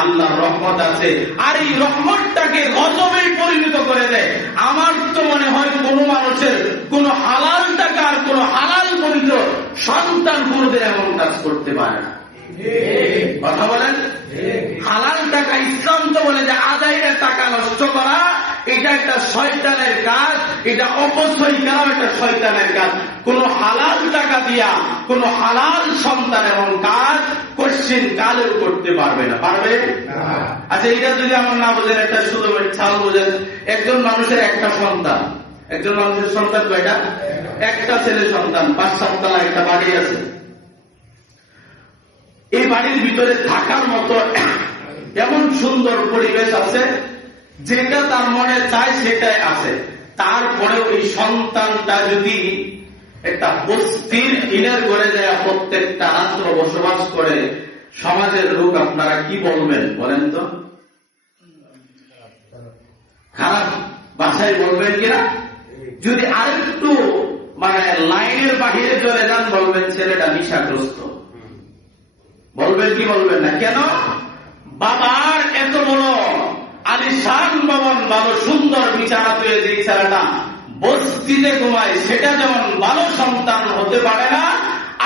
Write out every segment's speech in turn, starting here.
আল্লাহর রহমত আছে, আর এই রহমতটাকে গজবে পরিণত করে দেয়। আমার তো মনে হয় কোন মানুষের কোন হালাল টাকা আর কোন হালাল বৈধ সন্তান কোনদিন এমন কাজ করতে পারে না। কথা বলেন, হালাল টাকা ইসলাম তো বলে যে আদায়ের টাকা নষ্ট করা এটা একটা শয়তানের কাজ, এটা অপচয় করা একটা শয়তানের কাজ। কোন হালাল টাকা দিয়া কোন হালাল সন্তান এমন কাজ কোশ্চিন কালেও করতে পারবে না, পারবে? আচ্ছা, এটা যদি আমার না বোঝেন, একটা শুধু ছাল বোঝেন। একজন মানুষের একটা সন্তান, একজন মানুষের সন্তান কয়টা? একটা ছেলে সন্তান, 5-7 তলা একটা বাড়ি আছে। এই বাড়ির ভিতরে থাকার মতো এমন সুন্দর পরিবেশ আছে, যেটা তার মনে চায় সেটাই আছে। তারপরেও এই সন্তানটা যদি একটা বস্তির ইনের ঘরে যায় প্রত্যেকটা রাত্র বসবাস করে, সমাজের লোক আপনারা কি বলবেন বলেন তো? খারাপ ভাষায় বলবেন কিনা? যদি আরেকটু মানে লাইনের বাহিরে চলে যান, বলবেন ছেলেটা নেশাগ্রস্ত। বলবেন কি বলবেন না? কেন? বাবার এত বড় আলিশান ভবন, ভালো সুন্দর বিছানা পেয়ে যে ছেলেটা বস্তিতে ঘুমায়, সেটা যেমন ভালো সন্তান হতে পারে না,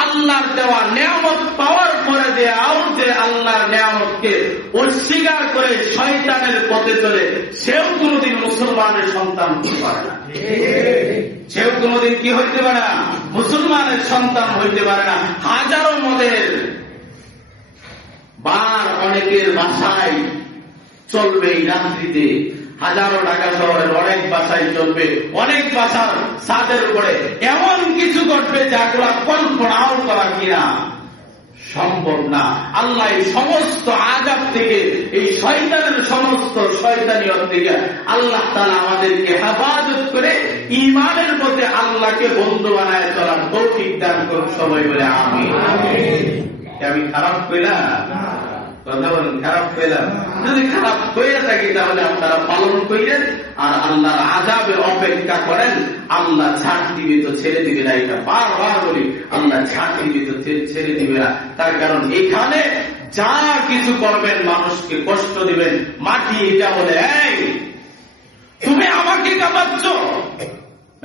আল্লাহর দেওয়া নিয়ামত পাওয়ার পরে দেওয়াও যে আল্লাহর নিয়ামতকে অস্বীকার করে শয়তানের পথে চলে, সেও কোনদিন মুসলমানের সন্তান হতে পারে না। সেও কোনদিন কি হইতে পারে না? মুসলমানের সন্তান হইতে পারে না। হাজারো মদের বার অনেকের বাসায় চলবে এই রাত্রিতে, হাজারো ঢাকা শহরের অনেক বাসায় চলবে, অনেক বাসার ছাদের উপরে এমন কিছু ঘটবে যাগুলা কল্পনাও করা কিনা সম্ভব না। আল্লাহ এই সমস্ত আযাব থেকে, এই শয়তানের সমস্ত শয়তানিয়ত থেকে আল্লাহ তাআলা আমাদেরকে হেফাজত করে ঈমানের পথে আল্লাহকে বন্ধু বানায় চলার তৌফিক দান করুন সবাই বলে আমিন। আমি খারাপ কইলাম? কথা বলেন, খারাপ কইলাম? যদি খারাপ হয়ে থাকে তাহলে আপনারা পালন করেন আর আল্লাহর আযাবের অপেক্ষা করেন। আল্লাহ ছাড় দিবে তো ছেড়ে দিবে না, এটা বারবার বলি, আল্লাহ ছাড় দিবে তো ছেড়ে দিবে না। তার কারণ এখানে যা কিছু করবেন মানুষকে কষ্ট দিবেন। মাটি এটা বলে, এই তুমি আমাকে কাঁপাচ্ছ,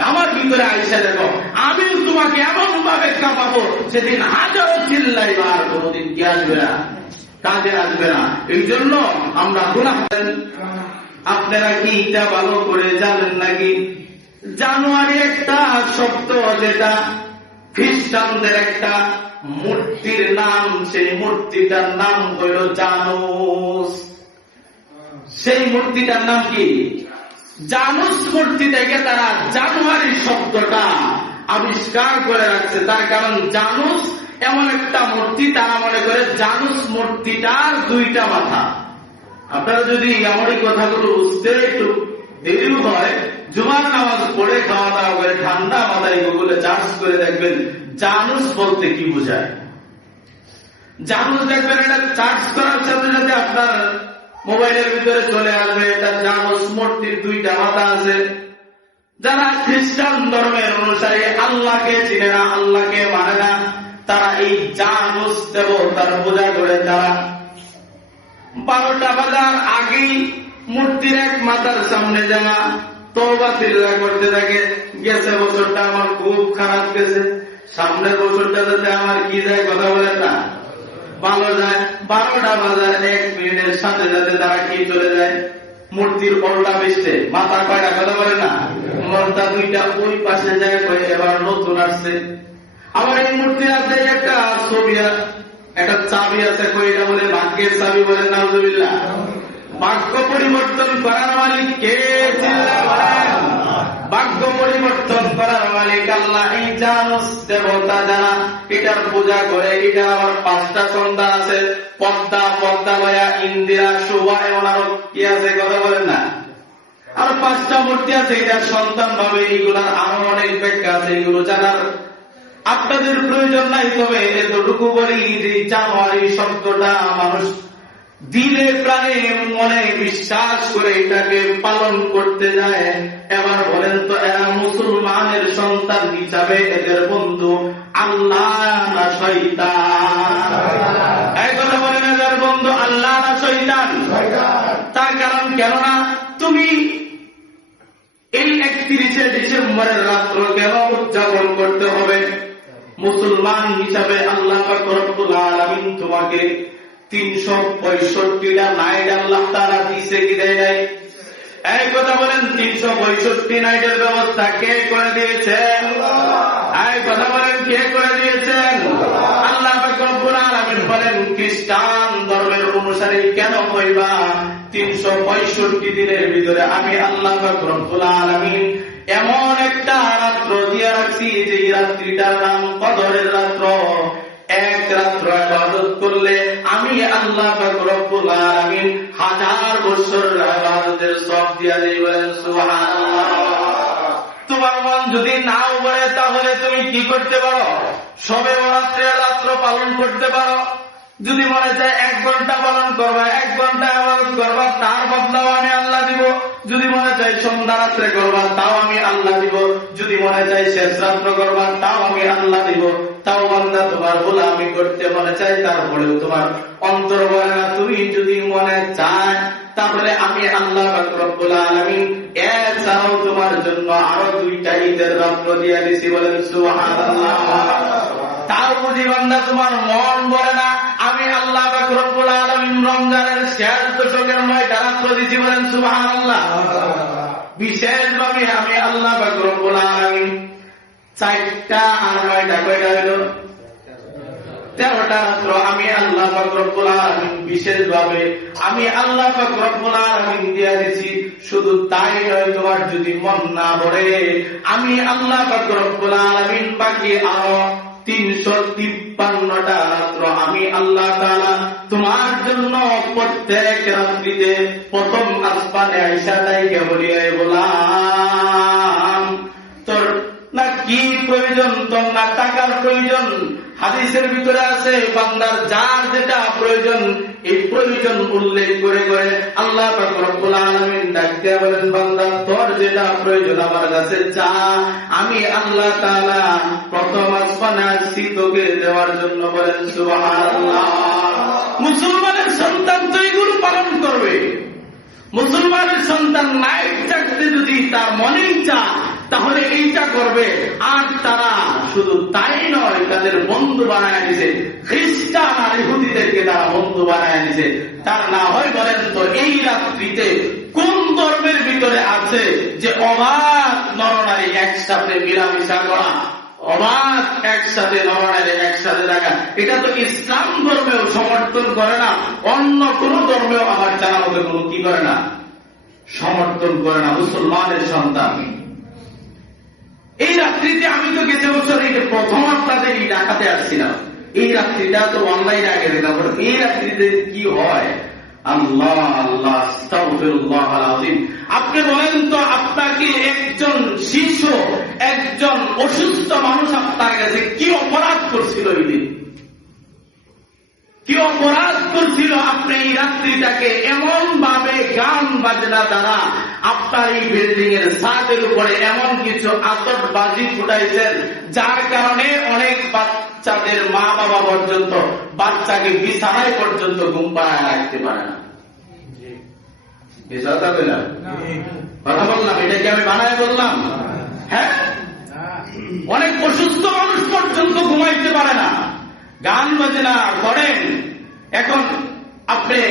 আমার ভিতরে আইসা দেখো, আমিও তোমাকে এমন ভাবে কাঁপাবো সেদিন হাজারো চিল্লাইবা, আর কোনদিন কি আসবে না, কাজে আসবে না। এই জন্য আমরা গুনাহ করেন। আপনারা কি এটা ভালো করে জানেন নাকি? জানুয়ারি একটা শব্দ, যেটা খ্রিস্টানদের একটা মূর্তির নাম, সেই মূর্তিটার নাম হইল জানুস। সেই মূর্তিটার নাম কি? জানুস মূর্তি থেকে তারা জানুয়ারি শব্দটা আবিষ্কার করে রাখছে। তার কারণ জানুস এমন একটা মূর্তি, তারা মনে করে জানুস মূর্তিটার 2টা মাথা। আপনারা যদি আমার এই কথাগুলো বুঝতে একটু দেরি হয়, জুমার নামাজ পড়ে খাওয়া দাওয়া করে ঠান্ডা মাথায় গুগলে সার্চ করে দেখবেন জানুস বলতে কি বোঝায়। জানুস দেখবেন, এটা সার্চ করার সাথে সাথে আপনার মোবাইলের ভিতরে চলে আসবে, এটা জানুস মূর্তির 2টা মাথা আছে। যারা খ্রিস্টান ধর্মের অনুসারী, আল্লাহকে চিনে না, আল্লাহকে মানে না, তারা এই জানুস দেবতার পূজা করে। তারা 12টা বাজার আগেই মূর্তির এক মাথার সামনে যাওয়া তওবা তিল্লা করতে থাকে, গেছে বছরটা আমার খুব খারাপ গেছে, সামনের বছরটা যাতে আমার কি যায়, কথা বলেন না, ভালো যায়। 12টা বাজার 1 মিনিটের সাথে সাথে তারা কি চলে যায় মূর্তির পরোটা বেচতে। মাথা কয়টা, কথা বলেন না, মাথা 2টা ওই পাশে যায়, এবার নতুন আসছে। আবার এই মূর্তির আছে একটা ছবি, একটা চাবি আছে, কইটা বলে ভাগ্যের চাবি, বলে নাউজুবিল্লাহ। ভাগ্য পরিবর্তন করার মালিক কে? ভাগ্য পরিবর্তন করার মালিক আল্লাহ। এই জানুস দেবতা যারা এটার পূজা করে, এটা আবার 5টা সন্তান আছে, পদ্মা, পদ্মা ভাইয়া, ইন্দিরা, শোভা, এমন আরো কি আছে, কথা বলেন না, আর 5টা মূর্তি আছে, এটার সন্তান ভাবে। এইগুলার আরো অনেক ব্যাখ্যা আছে, এগুলো জানার আপনাদের প্রয়োজন নাই। তবে এতটুকু বলি যে জানুয়ারি শব্দটা মানুষ দিলে প্রাণে মনে বিশ্বাস করে এটাকে পালন করতে যায়। এবার বলেন তো, এরা মুসলমানের সন্তান হিসাবে এদের বন্ধু আল্লাহ না শয়তান? এই কথা বলেন, এদের বন্ধু আল্লাহ না শয়তান? কেননা তুমি এই 31শে ডিসেম্বরের রাত্র কেন উদযাপন করতে হবে? মুসলমান হিসাবে আল্লাহ পাক রব্বুল আলামিন তোমাকে 365টা নাইট আল্লাহ তাআলা দিয়েছে কি দেয় নাই? এই কথা বলেন, 365 নাইটের ব্যবস্থা কে করে দিয়েছেন? এই কথা বলেন, কে করে দিয়েছেন? আল্লাহ পাক রব্বুল আলামিন বলেন, খ্রিস্টান ধর্মের অনুসারী কেন হইবা? 365 দিনের ভিতরে আমি আল্লাহ পাক রব্বুল আলামিন এমন একটা রাত্র দিয়ে রাখছি যে রাত্রিটার নাম কদরের রাত্র। এক রাত্র ইবাদত করলে আমি আল্লাহ পাক রব্বুল আলামিন 1000 বছরের ইবাদতের সওয়াব দিয়া দেই। বলেন সুবহানাল্লাহ। তোমার মন যদি নাও বলে তাহলে তুমি কি করতে পারো? শবে বরাতের রাত্র পালন করতে পারো। যদি মনে চায় 1 ঘন্টা পালন করবা, 1 ঘন্টা ইবাদত করবা, তার বদলাও আমি আল্লাহ দিব। যদি মনে চায় সন্ধ্যা রাত্রে করবা, তাও আমি আল্লাহ দিব। যদি মনে চায় শেষ রাত্র করবা, তাও আমি আল্লাহ দিব। তাও বান্দা তোমার গোলামি করতে মনে চায়, তারপরেও তোমার অন্তর বলে না। তুমি যদি মনে চায় তাহলে আমি আল্লাহ পাক রব্বুল আলামিন এছাড়াও তোমার জন্য আরো 2টা ঈদের রাত্র দিয়ে দিছি। বলেন সুবহানাল্লাহ। তাও বুঝি বান্দা তোমার মন বলে না, আমি আল্লাহ পাক রব্বুল আলামিন রমজানের শেষ দশকের 9টা রাত্র দিছি। বলেন সুবহানাল্লাহ। বিশেষভাবে আমি আল্লাহ পাক রব্বুল আলামিন 4টা আর 9টা কয়টা হলো? 13টা রাত্র আমি আল্লাহ পাক রব্বুল আলামিন বিশেষভাবে আমি আল্লাহ পাক রব্বুল আলামিন দিয়া দিছি। শুধু তাই নয়, তোমার যদি মন না ভরে আমি আল্লাহ পাক রব্বুল আলামিন বাকি আরো 353টা রাত্র আমি আল্লাহ তাআলা তোমার জন্য প্রত্যেক রাত্রিতে প্রথম আসমানে আয়েশা তাইকে বলিয়ে বললাম, তোর না কি প্রয়োজন, তোর না টাকার প্রয়োজন? হাদিসের ভিতরে আছে বান্দার যার যেটা প্রয়োজন এই প্রয়োজন উল্লেখ করে করে আল্লাহ পাক রব্বুল আলামিন ডাকতে বলেন, বান্দা তোর যেটা প্রয়োজন আমার কাছে চা, আমি আল্লাহ তাআলা প্রথম আসমানে আসছি তোকে দেওয়ার জন্য। বলেন সুবহানাল্লাহ। মুসলমানের সন্তান তো এগুলো পালন করবে। মুসলমানের সন্তান নাইট জাগতে যদি তার মনেই চা তাহলে এইটা করবে। আর তারা শুধু তাই নয়, তাদের বন্ধু বানায় দিছে। খ্রিস্টান আর ইহুদিদেরকে তারা বন্ধু বানায় দিছে। তার না হয় বলেন তো এই রাত্রিতে কোন ধর্মের ভিতরে আছে যে অবাধ নরনারী একসাথে মিলামিশা করা, অবাধ একসাথে নরনারী একসাথে থাকা? এটা তো ইসলাম ধর্মেও সমর্থন করে না, অন্য কোন ধর্মেও আমার জানা মতো কোন কি করে না, সমর্থন করে না। মুসলমানের সন্তান এই রাত্রিতে আমি তো গেছে বছর এই প্রথম আপনাদের এই ডাকাতে আসছিলাম, এই রাত্রিটা তো অনলাইনে আগে দিলাম। এই রাত্রিতে কি হয়? আল্লাহ আল্লাহ আস্তাগফিরুল্লাহ আল-আযীম। আপনি বলেন তো, আপনাকে একজন শিশু, একজন অসুস্থ মানুষ আপনার কাছে কি অপরাধ করছিল? এই দিন কি অপরাধ করছিল? আপনি এই রাত্রিটাকে এমন ভাবে গান বাজনা দ্বারা আপনার এই বিল্ডিং এর ছাদের উপরে এমন কিছু আতশবাজি ফুটাইছেন যার কারণে অনেক বাচ্চাদের মা বাবা পর্যন্ত বাচ্চাকে বিছানায় পর্যন্ত ঘুম পাড়ায় রাখতে পারে না। কথা বললাম, এটা কি আমি বানায় বললাম? হ্যাঁ, অনেক অসুস্থ মানুষ পর্যন্ত ঘুমাইতে পারে না, গান বাজনা করেন। এখন আপনি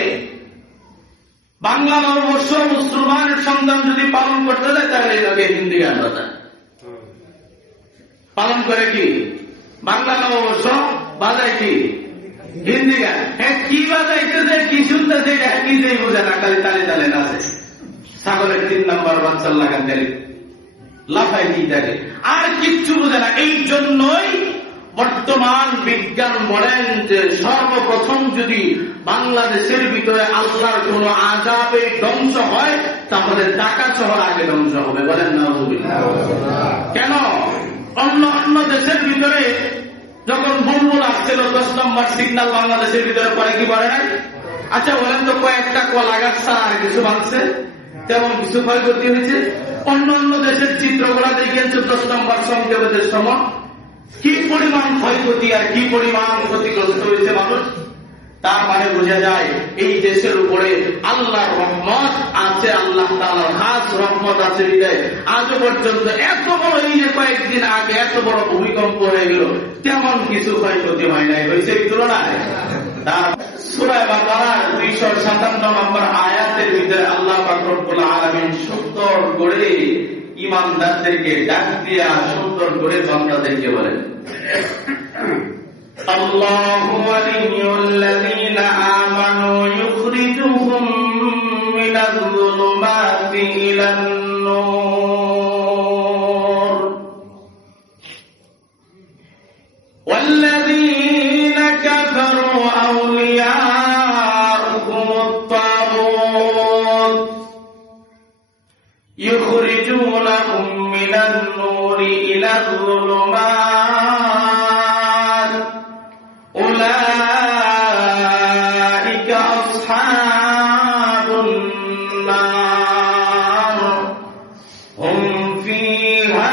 বাংলা নববর্ষ মুসলমানের সন্তান যদি পালন করতে যায় তাহলে এটাকে হিন্দি গান বাজায়। পালন করে কি? বাংলা নববর্ষ বাজায় কি? হিন্দি গান। হ্যাঁ, কি বাজাইতেছে কি শুনতেছে এটা নিজেই বোঝে না, খালি তালে তালে নাচে। ছাগলের 3 নম্বর বাচ্চার লাগান গেলে লাফাই দিয়ে থাকে, আর কিচ্ছু বোঝে না। এই জন্যই বর্তমান বিজ্ঞান বলেন যে সর্বপ্রথম যদি বাংলাদেশের ভিতরে আল্লাহর কোন আযাবে ধ্বংস হয় তাহলে ঢাকা শহর আগে ধ্বংস হবে। বলেন নাউযুবিল্লাহ। কেন? অন্য অন্য দেশের ভিতরে যখন বুলবুল আসছিল 10 নম্বর সিগন্যাল বাংলাদেশের ভিতরে পরে কি বলে নাই? আচ্ছা বলেন তো, কয়েকটা কলা গাছ ছাড়া আর কিছু ভাঙছে? তেমন কিছু ক্ষয়ক্ষতি হয়েছে? অন্য অন্য দেশের চিত্রগুলা দেখিয়েছে 10 নম্বর সংযোগের সময় কি পরিমাণ ক্ষয়ক্ষতি আর কি পরিমাণ ক্ষতিগ্রস্ত হয়েছে মানুষ। তার মানে বোঝা যায় এই দেশের উপরে আল্লাহর রহমত আছে, আল্লাহ তাআলার খাস রহমত আছে বিদায় আজও পর্যন্ত এত বড় এই যে কয়েকদিন আগে এত বড় ভূমিকম্প হয়ে গেল, তেমন কিছু ক্ষয়ক্ষতি হয় নাই, হয়েছে এই তুলনায়। তার সূরা বাকারার 257 নম্বর আয়াতের ভিতরে আল্লাহ পাক রব্বুল আলামিন সুন্দর করে ঈমানদারদেরকে ডাক দিয়া সুন্দর করে বান্দাদেরকে বলেন, আল্লাহু ওয়ালিয়ুল্লাযীনা আমানু ইউখরিজুহুম মিনাজ-যুলুমাতি ইলান-নূর ওয়াল্লাযীনা কাফারু আউলিয়াউহুমুত-তাগুত ইউখরিজুনাহুম মিনান-নূরি ইলাজ-যুলুমাত উলাইকা আসহাবুন নার হুম ফিহা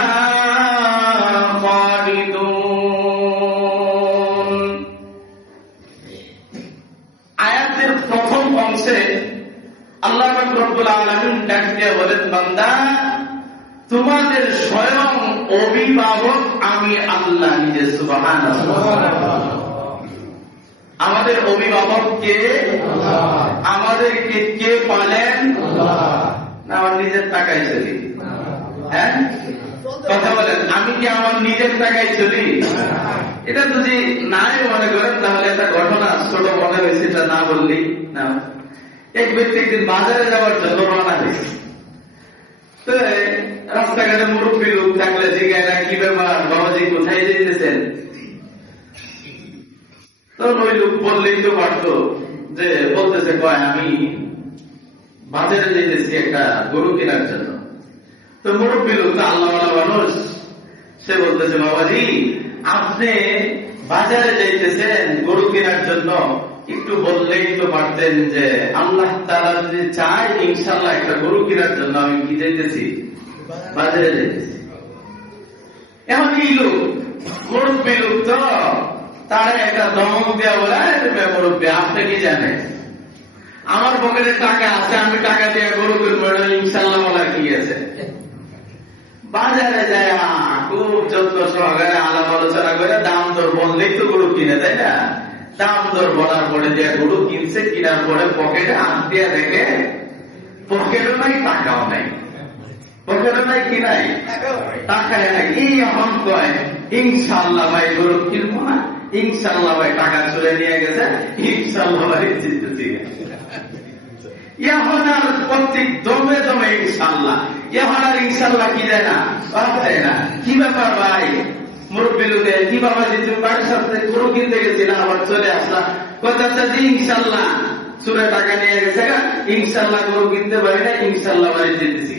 খালিদুন। আয়াতের প্রথম অংশে আল্লাহ পাক রব্বুল আলামিন ডাক দিয়ে বলেন, বান্দা তোমাদের স্বয়ং অভিভাবক আমি আল্লাহ নিজে। সুবহানাল্লাহ। আমাদের অভিভাবক কে? আমাদেরকে কে পালেন? না আমার নিজের টাকায় চলি? হ্যাঁ কথা বলেন, আমি কি আমার নিজের টাকায় চলি? এটা যদি নাই মনে করেন তাহলে একটা ঘটনা ছোট মনে হয়েছে, এটা না বললি না। এক ব্যক্তি একদিন বাজারে যাওয়ার জন্য রওনা হয়েছে। তো রাস্তাঘাটে মুরব্বী লোক থাকলে জিজ্ঞাসা না, কি ব্যাপার বাবাজি কোথায় যেতেছেন? তখন ওই লোক বললেই তো পারতো, যে বলতেছে কয় আমি বাজারে যেতেছি একটা গরু কেনার জন্য। তো মুরব্বী লোক তো আল্লাহওয়ালা মানুষ, সে বলতেছে বাবাজি আপনি বাজারে যাইতেছেন গরু কেনার জন্য, একটু বললেই তো পারতেন যে আল্লাহ তাআলা যদি চায় ইনশাআল্লাহ একটা গরু কেনার জন্য আমি কি যাইতেছি? বাজারে যাইতেছি। এখন এই লোক মুরব্বী লোক তো তারা একটা ধমক দেওয়া বলে, মুরব্বী আপনি কি জানেন আমার পকেটে টাকা আছে, আমি টাকা দিয়ে গরু কিনবো, ইনশাআল্লাহ বলার কি আছে? বাজারে যায় খুব যত্ন সহকারে আলাপ আলোচনা করে দাম দর বললেই তো গরু কিনে, তাই না? দাম দর বলার পরে যে গরু কিনছে, কিনার পরে পকেটে হাত দিয়ে দেখে পকেটও নাই টাকাও নাই, পকেটও নাই কি নাই টাকায় নাই। এই এখন কয় ইনশাআল্লাহ ভাই গরু কিনবো না, ইনশাআল্লাহ ভাই টাকা চলে নিয়ে গেছে, ইনশাআল্লাহ ভাই জিততে এখন আর প্রত্যেক দমে দমে ইনশাআল্লাহ, এখন আর ইনশাআল্লাহ কি দেয় না, দেয় না। কি ব্যাপার ভাই মুরব্বী লোকে, কি বাবা যে তুমি বাড়ির সাথে গরু কিনতে গেছিলাম আবার চলে আসলাম, কথা যে ইনশাআল্লাহ চুরে টাকা নিয়ে গেছে, ইনশাআল্লাহ গরু কিনতে পারি না, ইনশাআল্লাহ বাড়ি যেতেছি।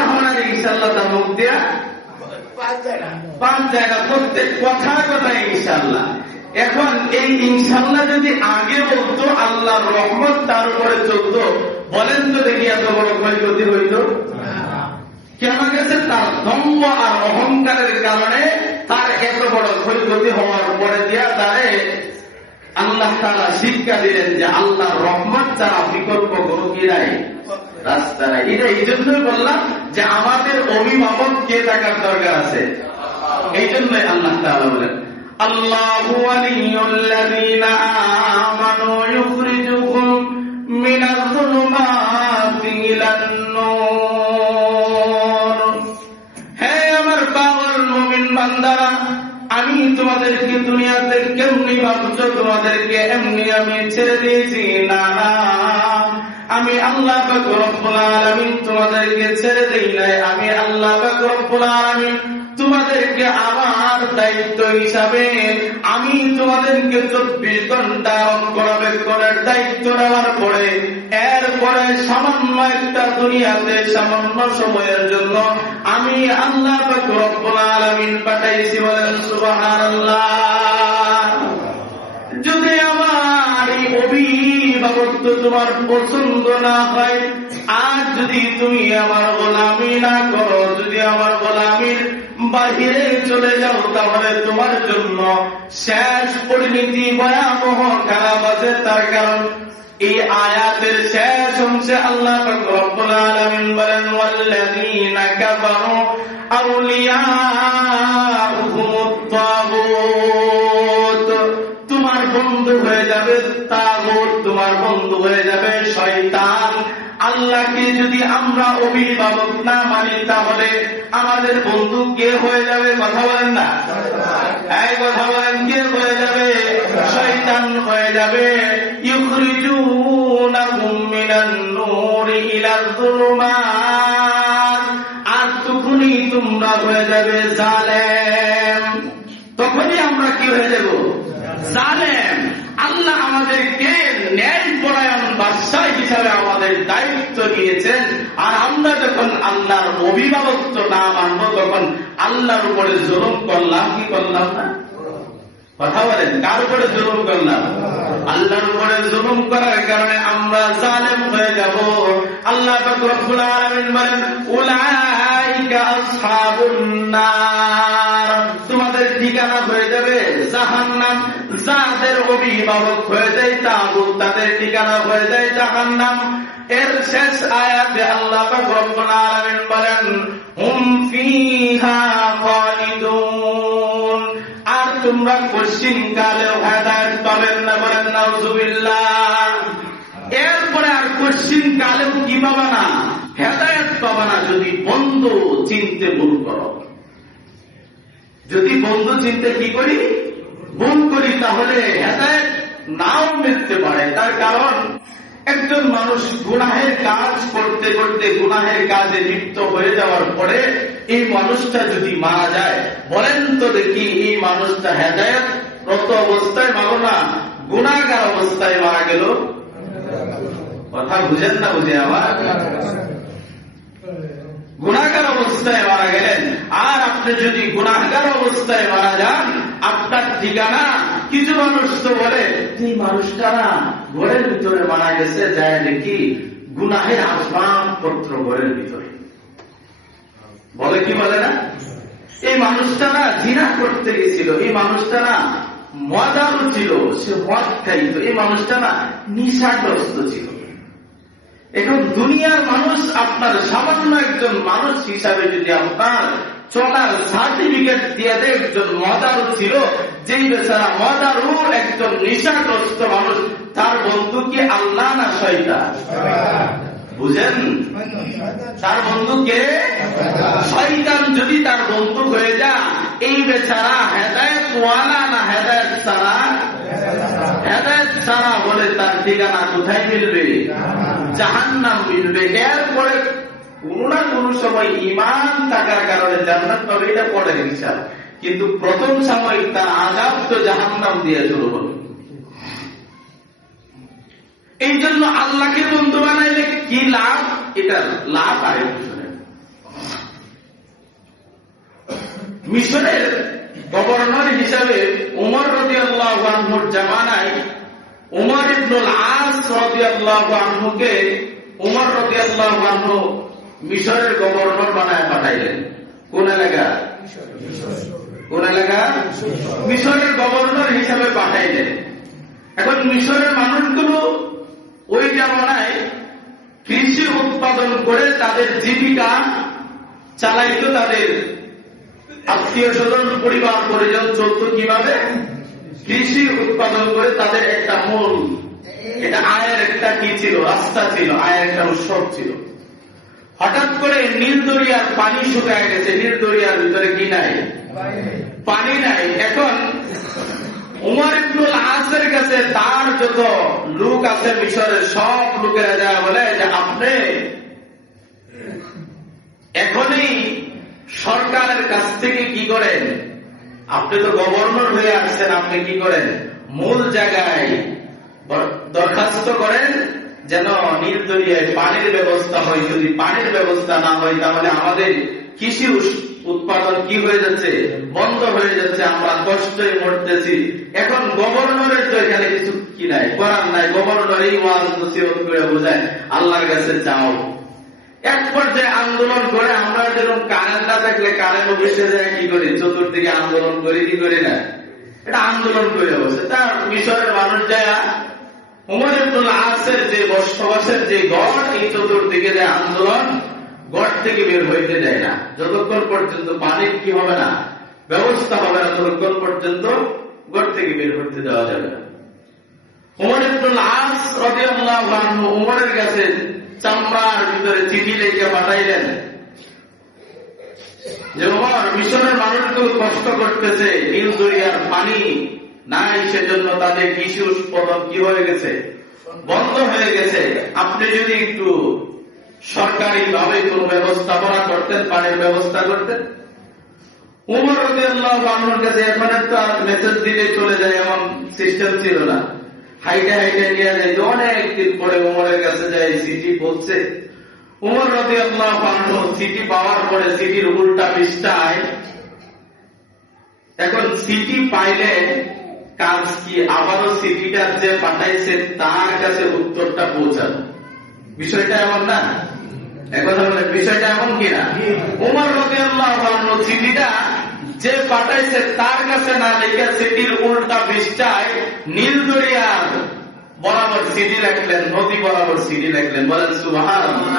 এখন আর ইনশাআল্লাহ তা মুখ দেয়া পাঁচ জায়গা প্রত্যেক কথার কথা ইনশাআল্লাহ। এখন এই ইনশাআল্লাহ যদি আগে বলতো আল্লাহর রহমত তার উপরে চলতো, বলেন তো দেখি এত বড় ক্ষয়ক্ষতি হইতো? কেন গেছে? তার দম্ভ আর অহংকারের কারণে তার এত বড় ক্ষয়ক্ষতি হওয়ার পরে দিয়া তারে আল্লাহ তাআলা শিক্ষা দিলেন যে আল্লাহর রহমত ছাড়া বিকল্প কোনো কি নাই, রাস্তা নাই। এটা এই জন্যই বললাম যে আমাদের অভিভাবক কে থাকার দরকার আছে। এই জন্যই আল্লাহ তাআলা বলেন, আল্লাহু ওয়ালিয়ুল্লাযীনা আমানু ইউখরিজুহুম মিনাজ-যুলুমাতি ইলান-নূর। হে আমার পাগল মুমিন বান্দারা, আমি তোমাদেরকে দুনিয়াতে কেমনি ভাবছো তোমাদেরকে এমনি আমি ছেড়ে দিয়েছি? না না, আমি আল্লাহ পাক রব্বুল আলামিন তোমাদেরকে ছেড়ে দেই নাই। আমি আল্লাহ পাক রব্বুল আলামিন তোমাদেরকে আমার দায়িত্ব হিসাবে আমি তোমাদেরকে 24 ঘন্টা রক্ষণাবেক্ষণের দায়িত্ব নেওয়ার পরে এরপরে সামান্য একটা দুনিয়াতে সামান্য সময়ের জন্য আমি আল্লাহ পাক রব্বুল আলামিন পাঠাইছি। বলেন সুবহানাল্লাহ। যদি আমার এই অভিভাবকত্ব তোমার পছন্দ না হয়, আর যদি তুমি আমার গোলামি না করো, যদি আমার গোলামির বাহিরে চলে যাও, তাহলে তোমার জন্য শেষ পরিণতি ভয়াবহ খারাপ আছে। তার কারণ এই আয়াতের শেষ অংশে আল্লাহ পাক রব্বুল আলামিন বলেন, ওয়াল্লাযীনা কাফারু আউলিয়াউহুমুত তাগুত, তোমার বন্ধু হয়ে যাবে তাগুত, তোমার বন্ধু হয়ে যাবে শয়তান। আল্লাহকে যদি আমরা অভিভাবক না মানি, তাহলে আমাদের বন্ধু কে হয়ে যাবে? কথা বলেন না, এই কথা বলেন, কে হয়ে যাবে? শয়তান হয়ে যাবে। ইউখরিজুনাহুম মিনান নূরি ইলাল যুলুমাত, আর তখনই তোমরা হয়ে যাবে জালেম। তখনই আমরা কি হয়ে যাব? জালেম। আল্লাহ আমাদেরকে ন্যায় পরায়ণ বাদশাহ হিসাবে আমাদের দায়িত্ব দিয়েছেন, আর আমরা যখন আল্লাহর অভিভাবকত্ব না মানব, তখন আল্লাহর উপরে জুলুম করলাম। কি করলাম না? কথা বলেন, কার উপরে জুলুম করলাম? আল্লাহর উপরে জুলুম করার কারণে আমরা জালেম হয়ে যাব। আল্লাহ পাক রব্বুল আলামিন বলেন, উলাইকা আসহাবুন নার, তোমাদের ঠিকানা হয়ে যাবে জাহান্নাম। যাদের অভিভাবক হয়ে যায় তাগুত, তাদের ঠিকানা হয়ে যায় জাহান্নাম। এর শেষ আয়াতে আল্লাহ পাক রব্বুল আলামিন বলেন, হুম ফিহা খালিদুন, আর তোমরা পশ্চিম কালেও হেদায়েত পাবেন না। বলেন নাউজুবিল্লাহ। এরপরে আর পশ্চিম কালেও কি পাবা না? হেদায়েত পাবা না, যদি বন্ধু চিনতে ভুল করো। যদি বন্ধু চিনতে কি করি? ভুল করি, তাহলে হেদায়েত নাও মিলতে পারে। তার কারণ একজন মানুষ গুনাহের কাজ করতে করতে গুনাহের কাজে লিপ্ত হয়ে যাওয়ার পরে এই মানুষটা যদি মারা যায়, বলেন তো দেখি এই মানুষটা হেদায়েত রত অবস্থায় মারো না গুনাহগার অবস্থায় মারা গেল? কথা বুঝেন না? বুঝে আমার গুনাহগার অবস্থায় মারা গেলেন। আর আপনি যদি গুনাহগার অবস্থায় মারা যান, আপনার ঠিকানা, কিছু মানুষ তো বলে এই মানুষটা না ঘরের ভিতরে মারা গেছে, যায় দেখি গুনাহের আসবাবপত্র ঘরের ভিতরে। বলে কি বলে না? এই মানুষটা না জিনা করতে গেছিল, এই মানুষটা না মজারও ছিল, সে মদ খাইত, এই মানুষটা না নিশাগ্রস্ত ছিল। এখন দুনিয়ার মানুষ আপনার সামান্য একজন মানুষ হিসাবে যদি আপনার চলার সার্টিফিকেট দিয়ে দেয়, একজন মজারু ছিল, যেই বেচারা মজারু একজন নিশাগ্রস্ত মানুষ, তার বন্ধু কি আল্লাহ না শয়তান? বুঝেন? তার বন্ধুকে শয়তান যদি তার বন্ধু হয়ে যায়, এই বেচারা হেদায়েত ওয়ালা না হেদায়েত ছাড়া? হেদায়েত ছাড়া বলে তার ঠিকানা কোথায় মিলবে? জাহান্নাম মিলবে। এরপরে কোন না কোন সময় ঈমান থাকার কারণে জান্নাত পাবে, এটা পরের হিসাব। কিন্তু প্রথম সময় তার আযাব তো জাহান্নাম দিয়ে শুরু হবে। এই জন্য আল্লাহকে বন্ধু বানাইলে কি লাভ? এটা লাভ আর মিশরের গভর্নর হিসাবে উমর রাদিয়াল্লাহু আনহুর জামানায় উমর ইবনুল আস রাদিয়াল্লাহু আনহুকে উমর রাদিয়াল্লাহু আনহু মিশরের গভর্নর বানায় পাঠাইলেন। কোন এলাকা? কোন এলাকা? মিশরের গভর্নর হিসাবে পাঠাইলেন। এখন মিশরের মানুষগুলো ওই জামানায় কৃষি উৎপাদন করে তাদের জীবিকা চালাইত, তাদের আত্মীয় স্বজন পরিবার পরিজন চলত কিভাবে? কৃষি উৎপাদন করে তাদের একটা মূল, এটা আয়ের একটা কি ছিল? রাস্তা ছিল, আয়ের একটা উৎস ছিল। হঠাৎ করে নীল দরিয়ার পানি শুকায় গেছে, নীল দরিয়ার ভিতরে কি নাই? পানি নাই। এখন উমর ইবনুল আসের কাছে তার যত লোক আছে মিশরের সব লোকেরা যা বলে যে আপনি এখনই সরকারের কাছ থেকে কি করেন? আপনি তো গভর্নর হয়ে আসছেন, আপনি কি করেন? মূল জায়গায় দরখাস্ত করেন যেন নীল দরিয়ায় পানির ব্যবস্থা হয়। যদি পানির ব্যবস্থা না হয়, তাহলে আমাদের কৃষি উৎপাদন কি হয়ে যাচ্ছে, বন্ধ হয়ে যাচ্ছে, আমরা কষ্টে মরতেছি। এখন গভর্নরের তো এখানে কিছু কি নাই, করার নাই, গভর্নর এই ওয়াজ নসিহত করে বোঝায় আল্লাহর কাছে চাও। এক পর্যায়ে আন্দোলন করে, আমরা যেরকম কারেন্ট না থাকলে কারেন্ট অফিসে যায় কি করি, চতুর্দিকে আন্দোলন করি, কি করি না, এটা আন্দোলন করে বসে। তার মিশরের মানুষ যায় উমর ইবনুল আসের যে বসবাসের যে গড়, এই চতুর্দিকে যে আন্দোলন, গড় থেকে বের হইতে দেয় না। যতক্ষণ পর্যন্ত পানির কি হবে না, ব্যবস্থা হবে না, ততক্ষণ পর্যন্ত গড় থেকে বের হতে দেওয়া যাবে না। উমর ইবনুল আস রাদিয়াল্লাহু আনহু উমরের কাছে চামড়ার ভিতরে চিঠি লিখে পাঠাইলেন যে উমর, মিশরের মানুষগুলো কষ্ট করতেছে, নীল দরিয়ার পানি নাই, সেজন্য তাদের কৃষি উৎপাদন কি হয়ে গেছে, বন্ধ হয়ে গেছে। আপনি যদি একটু সরকারি ভাবে কোন ব্যবস্থাপনা করতেন, পানির ব্যবস্থা করতেন। উমর রাদিয়াল্লাহু আনহুর কাছে এখন তো আর মেসেজ দিলে চলে যায় এমন সিস্টেম ছিল না, হাইটে হাইটে নিয়ে যায়। অনেকদিন পরে উমরের কাছে যায়, চিঠি বলছে। উমর রাদিয়াল্লাহু আনহু চিঠি পাওয়ার পরে চিঠির উল্টা পৃষ্ঠায়, এখন চিঠি পাইলে কাজ কি, আবারও চিঠিটা যে পাঠাইছে তার কাছে উত্তরটা পৌঁছানো। বিষয়টা এমন না, এখন বিষয়টা এমন কিনা, উমর রাদিয়াল্লাহু আনহু চিঠিটা যে পাঠাইছে তার কাছে না লিখে চিঠির উল্টা পৃষ্ঠায় নীল দরিয়ার বরাবর চিঠি লিখলেন, নদী বরাবর চিঠি লিখলেন। বলেন সুবহানাল্লাহ।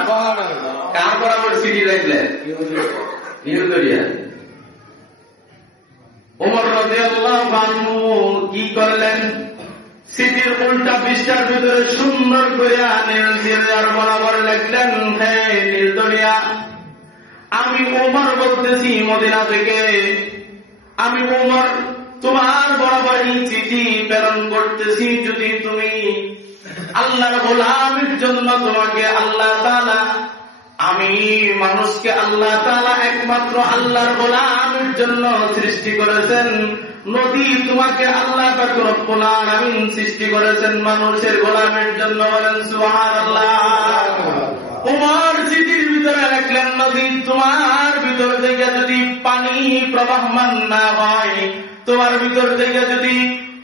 কার বরাবর চিঠি লিখলেন? নীল দরিয়া। উমর রাদিয়াল্লাহু আনহু কি করলেন, চিঠির উল্টা পৃষ্ঠার ভিতরে সুন্দর করে নীল দরিয়ার বরাবর লিখলেন, হে নীল দরিয়া, আমি উমর বলতেছি মদিনা থেকে, আমি উমর তোমার বরাবর এই চিঠি প্রেরণ করতেছি। যদি তুমি আল্লাহর গোলামের জন্য, তোমাকে আল্লাহ তাআলা, আমি মানুষকে আল্লাহ তাআলা একমাত্র আল্লাহর গোলামের জন্য সৃষ্টি করেছেন। নদী তোমাকে আল্লাহ পাক রব্বুল আলামিন সৃষ্টি করেছেন মানুষের গোলামের জন্য। বলেন সুবহানাল্লাহ। উমর চিঠির ভিতরে লিখলেন, নদী তোমার ভিতর থেকে যদি পানি প্রবাহমান না হয়, তোমার ভিতর থেকে যদি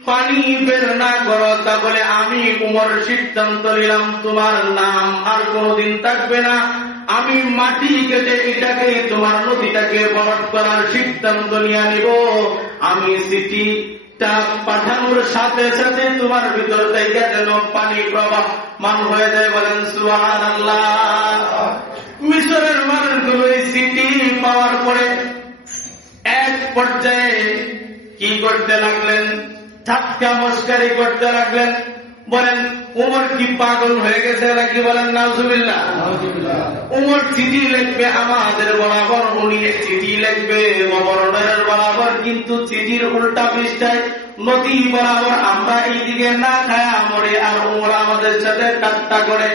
পানি বের না করো, তাহলে আমি উমর সিদ্ধান্ত নিলাম তোমার নাম আর কোনদিন থাকবে না। আমি মাটি কেটে এটাকে, তোমার নদীটাকে বরফ করার সিদ্ধান্ত নিয়ে নিব। আমি চিঠিটা পাঠানোর সাথে সাথে তোমার ভিতর থেকে যেন পানি প্রবাহমান হয়ে যায়। বলেন সুবহানাল্লাহ। মিশরের মানুষগুলো এই চিঠি পাওয়ার পরে এক পর্যায়ে কি করতে লাগলেন, ঠাট্টা মস্কারি করতে লাগলেন। বলেন উমর কি পাগল হয়ে গেছে নাকি? বলেন নাউজুবিল্লাহ। উমর চিঠি লিখবে আমাদের বরাবর, উনি চিঠি লিখবে গভর্নরের বরাবর, কিন্তু চিঠির উল্টা পৃষ্ঠায় নদী বরাবর আমরা এইদিকে না খায়া মরে, আর উমর আমাদের সাথে ঠাট্টা করে।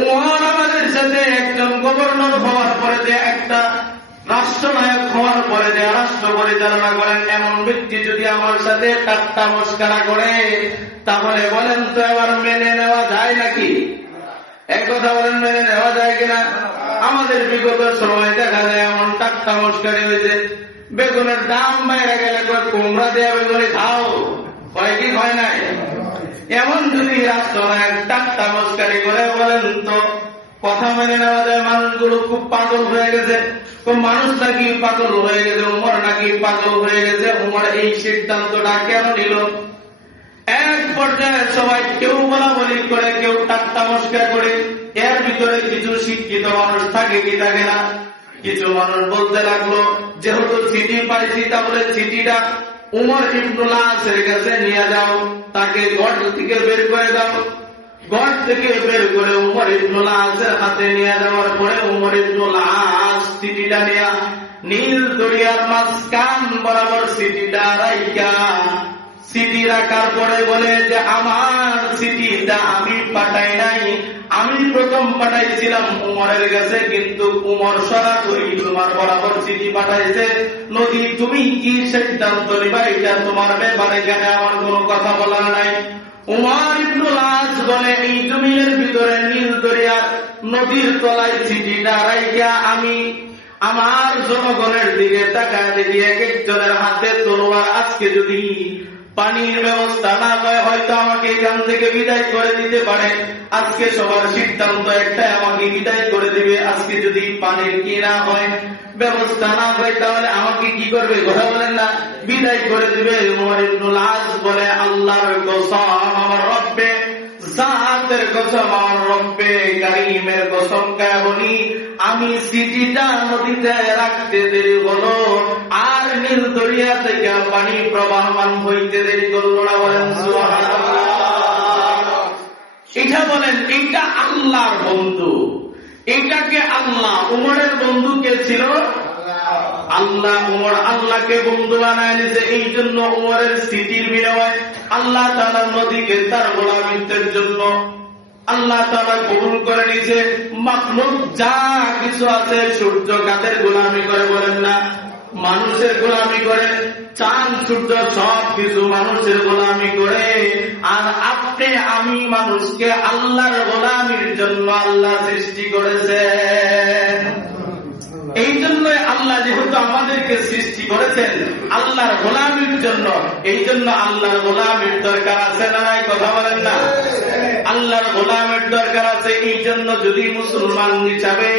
উমর আমাদের সাথে একজন গভর্নর হওয়ার পরে, যে একটা রাষ্ট্রনায়ক হওয়ার পরে যে রাষ্ট্র পরিচালনা করেন, এমন ব্যক্তি যদি আমার সাথে ঠাট্টা মস্করা করে, তাহলে বলেন তো এবার মেনে নেওয়া যায় নাকি? এক কথা বলেন, মেনে নেওয়া যায় কিনা? আমাদের বিগত সময় দেখা যায় এমন ঠাট্টা মস্করি হয়েছে, বেগুনের দাম বাইরে গেলে কুমড়া দেওয়া বেগুনি খাও, হয় কি হয় নাই? এমন যদি রাষ্ট্রনায়ক ঠাট্টা মস্করি করে, বলেন তো কথা মেনে নেওয়া যায়? মানুষগুলো খুব পাগল হয়ে গেছে। মানুষ নাকি পাগল হয়ে গেছে, উমর নাকি পাগল হয়ে গেছে। উমর এই সিদ্ধান্তটা কেন নিল? এক পর্যায়ে সবাই কেউ বলাবলি করে, কেউ ঠাট্টা মস্করা করে। এর ভিতরে কিছু শিক্ষিত মানুষ থাকে কি থাকে না? কিছু মানুষ বলতে লাগলো, যেহেতু চিঠি পাইছি, তাহলে চিঠিটা উমর ইবনুল আসের কাছে নিয়ে যাও, তাকে গড় থেকে বের করে দাও। গড় থেকে বের করে উমর ইবনুল আসের হাতে নিয়ে যাওয়ার পরে উমর ইবনুল আস চিঠিটা নিয়ে নীল দরিয়ার মাঝখান বরাবর চিঠিটা রাইখা, চিঠি রাখার পরে বলে যে আমার চিঠিটা আমি পাঠাই নাই, আমি প্রথম পাঠাইছিলাম উমরের কাছে, কিন্তু উমর সরাসরি তোমার বরাবর চিঠি পাঠাইছে। নদী তুমি কি সিদ্ধান্ত নিবা এটা তোমার ব্যাপারে, কেন আমার কোনো কথা বলার নাই। উমর ইবনুল আস বলে, এই জমিনের ভিতরে নীল দরিয়ার নদীর তলায় চিঠিটা রাইখা আমার জনগণের দিকে তাকায় দেখি এক একজনের হাতে তলোয়ার। আজকে যদি পানির ব্যবস্থা না হয় হয়তো আমাকে এখান থেকে বিদায় করে দিতে পারে। আজকে সবার সিদ্ধান্ত একটা, আমাকে বিদায় করে দিবে। আজকে যদি পানির কি না হয়, ব্যবস্থা না হয়, তাহলে আমাকে কি করবে? কথা বলেন না, বিদায় করে দিবে। উমর ইবনুল আস বলে, আল্লাহর কসম, আমার রব্বে জাতের কসম, আমার রব্বে কারীমের কসম কে বলি, আমি সিটিটা নদীতে রাখতে দেরি হলো আর নীল দরিয়া থেকে পানি প্রবাহমান হইতে দেরি করলো না। বলেন সুবহানাল্লাহ। এটা বলেন, এটা আল্লাহর বন্ধু, এটাকে আল্লাহ। উমরের বন্ধু কে ছিল? আল্লাহ। উমর আল্লাহকে বন্ধু বানায় নিয়েছে। এই জন্য উমরের স্মৃতির বিনিময়ে আল্লাহ তাআলা নদীকে তার গোলামিত্বের জন্য আল্লাহ তাআলা কবুল করে নিয়েছে। মাখলুক যা কিছু আছে, সূর্য কাদের গোলামি করে? বলেন না, মানুষের গোলামি করে। চাঁদ সূর্য সব কিছু মানুষের গোলামি করে। আর আপনি আমি মানুষকে আল্লাহর গোলামির জন্য আল্লাহ সৃষ্টি করেছেন। এই জন্য আল্লাহ যেহেতু আমাদেরকে সৃষ্টি করেছেন আল্লাহর গোলামির জন্য, এই জন্য আল্লাহর গোলামির দরকার আছে না নাই? কথা বলেন না, আল্লাহর গোলামের দরকার আছে। এই জন্য যদি মুসলমান হিসাবে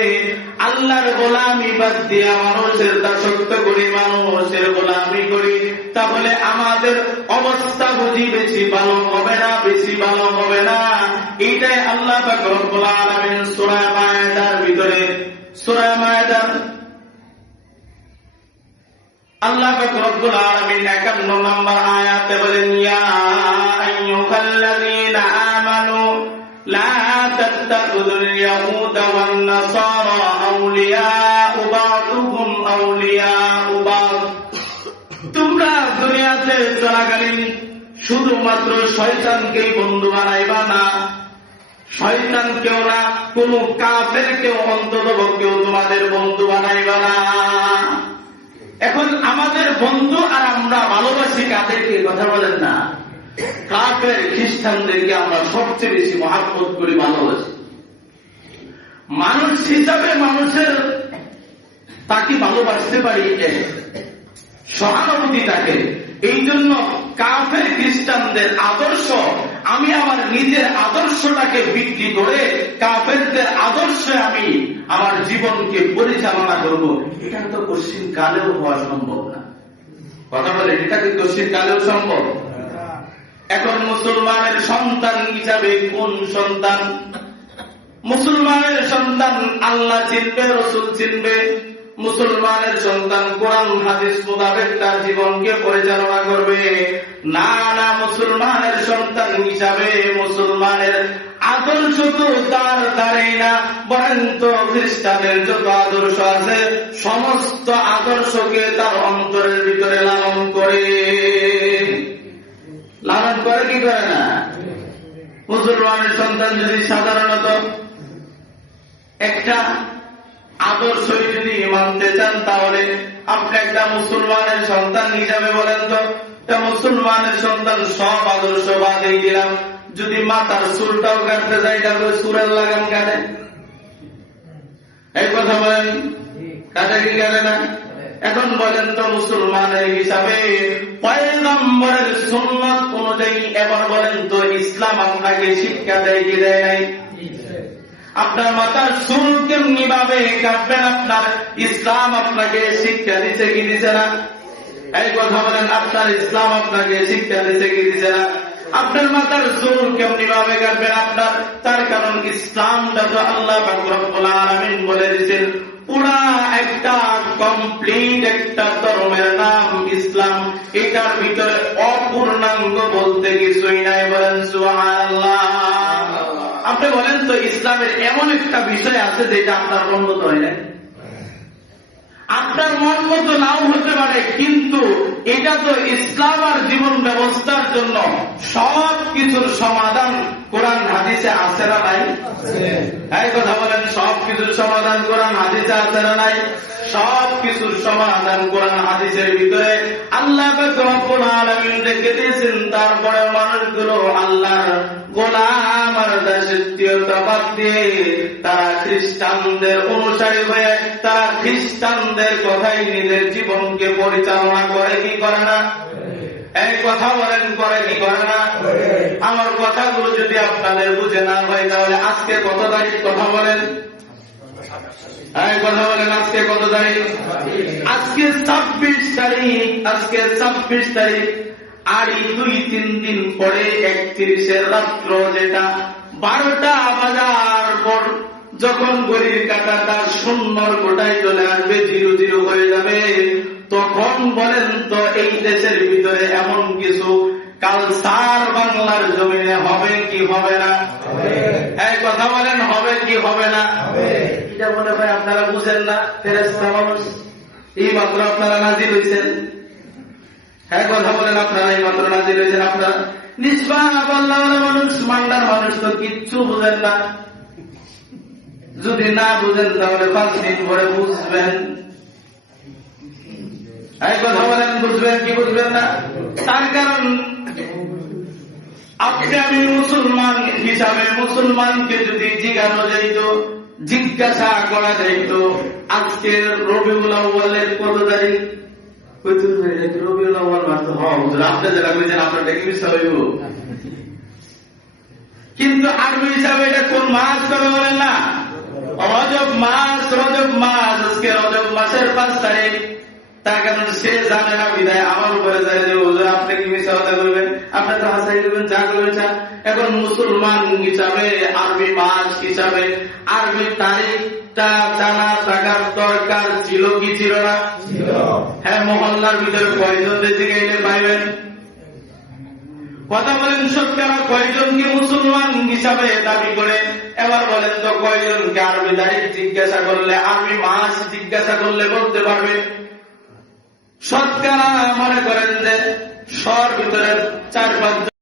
আল্লাহর গোলামি বাদ দিয়ে মানুষের দাসত্ব করি, মানুষের গোলামি করি, তাহলে আমাদের অবস্থা বুঝি বেশি ভালো হবে না, বেশি ভালো হবে না। এইটাই আল্লাহ পাক রব্বুল আলামিন সূরা মায়েদার ভিতরে, সূরা মায়েদার আল্লাহ পাক রব্বুল আলামিন 51 নম্বর আয়াতে বলেন, ইয়া আইয়ুহাল্লাযীনা আমানু লা তাত্তাখিযুল ইয়াহুদা ওয়ান নাসারা আউলিয়া বা'দুহুম আউলিয়া বা'দ। তোমরা দুনিয়াতে চলাকালীন শুধুমাত্র শয়তানকেই বন্ধু বানাইবা না, শয়তান কেউ না, কোন কাফের কেউ অন্তত কেউ তোমাদের বন্ধু বানাইবা না। এখন আমাদের বন্ধু আর আমরা ভালোবাসি কাদেরকে? কথা বলেন না, কাফের খ্রিস্টানদেরকে আমরা সবচেয়ে বেশি মহব্বত করি, ভালোবাসি। মানুষ হিসাবে মানুষের তাকে ভালোবাসতে পারি, সহানুভূতি থাকে। এই জন্য কাফের খ্রিস্টানদের আদর্শ আমি আমার নিজের আদর্শটাকে বিক্রি করে কাফেরদের আদর্শে আমি আমার জীবনকে পরিচালনা করব, এটা তো কঠিন কালেও হওয়া সম্ভব না। কথা বলে, এটা কি কঠিন কালেও সম্ভব? এখন মুসলমানের সন্তান হিসাবে কোন সন্তান? মুসলমানের সন্তান আল্লাহ চিনবে, রসুল চিনবে। মুসলমানের সন্তান কোরআন হাদিস মোতাবেক তার জীবনকে পরিচালনা করবে। না না, মুসলমানের সন্তান হিসাবে মুসলমানের আদর্শ তো তার দ্বারাই না, বরং তো খ্রিস্টানের যত আদর্শ আছে সমস্ত আদর্শকে তার অন্তরের ভিতরে লালন করে। লালন করে কি করে না? মুসলমানের সন্তান যদি সাধারণত একটা আদর্শ যদি মানতে চান, তাহলে আপনি একটা মুসলমানের সন্তান হিসাবে বলেন তো মুসলমানের সন্তান সব আদর্শ বাদ দিলাম, যদি মাথার চুলটাও কাটতে যায় তাহলে চুলের লাগাম কাটে। এই কথা বলেন, কাটে কি কাটে না? এখন বলেন তো মুসলমানের হিসাবে পয়গম্বরের সুন্নাত অনুযায়ী এবার বলেন তো ইসলাম আপনাকে শিক্ষা দেয় কি দেয় নাই? আপনার মাথার চুল কেমনি ভাবে কাটবেন আপনার ইসলাম আপনাকে শিক্ষা দিচ্ছে কি দিচ্ছে না? এই কথা বলেন, আপনার ইসলাম আপনাকে শিক্ষা দিচ্ছে কি দিচ্ছে না? আপনার মাথার চুল কেমনি ভাবে কাটবেন আপনার, তার কারণ ইসলামটা তো আল্লাহ পাক রব্বুল আলামিন বলে দিয়েছেন, পুরা একটা কমপ্লিট একটা ধর্মের নাম ইসলাম। এটার ভিতরে অপূর্ণাঙ্গ বলতে কিছুই নাই। বলেন সুবহানাল্লাহ। আপনি বলেন তো ইসলামের এমন একটা বিষয় আছে যেটা আপনার মন মতো হয় না? আপনার মন মতো নাও হতে পারে, কিন্তু এটা তো ইসলাম আর জীবন ব্যবস্থার জন্য সব কিছুর সমাধান কোরআন হাদিসে আছে না নাই? এই কথা বলেন, সব কিছুর সমাধান কোরআন হাদিসে আছে না নাই? সব কিছুর সমাধান কোরআন হাদিসের ভিতরে আল্লাহ পাক রব্বুল আলামিন রেখে দিয়েছেন। তারপরে মানুষগুলো আল্লাহর গোলাম আর দাসত্বটা বাদ দিয়ে তারা খ্রিস্টানদের অনুসারী হয়ে তারা খ্রিস্টানদের কথাই নিজের জীবনকে পরিচালনা করে কি করে না? এই কথা বলেন, করে কি করে না? আমার কথাগুলো যদি আপনাদের বুঝে না হয় তাহলে আজকে কত তারিখ কথা বলেন? কথা বলেন, আজকে কত তারিখ? আজকে 26 তারিখ। আজকে 26 তারিখ। আর 2-3 দিন পরে 31 রাত্র, যেটা 12টা বাজার পর যখন ঘড়ির কাঁটাটা শূন্যর কোটায় চলে আসবে, 0-0 হয়ে যাবে, তখন বলেন তো এই দেশের ভিতরে এমন কিছু কালচার বাংলার জমিনে হবে কি হবে না? এই কথা বলেন, হবে কি হবে না? এটা মনে হয় আপনারা বুঝেন না। ফেরেশতা মানুষ, এই মাত্র আপনারা নাজিল হয়েছেন। হ্যাঁ, কথা বলেন, আপনারা এই মাত্র নাজিল হয়েছেন। আপনারা নিষ্পাপ আল্লাহ মানুষ, মান্ডার মানুষ তো কিচ্ছু বুঝেন না। যদি না বুঝেন তাহলে 5 দিন পরে বুঝবেন। এই কথা বলেন, বুঝবেন কি বুঝবেন না? তার কারণ আপনি আমি মুসলমান হিসাবে মুসলমানকে যদি জিজ্ঞানো যাইত, জিজ্ঞাসা করা যাইত, আজকে রবিউল আউয়ালের কত তারিখ? রবিউল আউয়াল মাস আপনি যারা বলছেন আপনারটা কি মিথ্যা হইব? কিন্তু আরবি হিসাবে এটা কোন মাস করে বলেন না? রজব মাস। রজব মাস। আজকে রজব মাসের 5 তারিখ। তার কারণ সে জানে না বিদায় আমার উপরে যায় যে আপনি কি মিথ্যা কথা বলবেন, আপনি তো হাসাই দেবেন, যা করবেন। এখন মুসলমান হিসাবে আরবি মাস হিসাবে আরবি তারিখটা জানা থাকার দরকার ছিল কি ছিল না? হ্যাঁ, মহল্লার ভিতরে কয়জন দেশে গেলে পাইবেন? কথা বলেন, সত্যিকার কয়জনকে মুসলমান হিসাবে দাবি করে? এবার বলেন তো কয়জনকে আরবি তারিখ জিজ্ঞাসা করলে, আরবি মাস জিজ্ঞাসা করলে বলতে পারবে? শতকরা মনে করেন যে 100 ভিতরে 4-5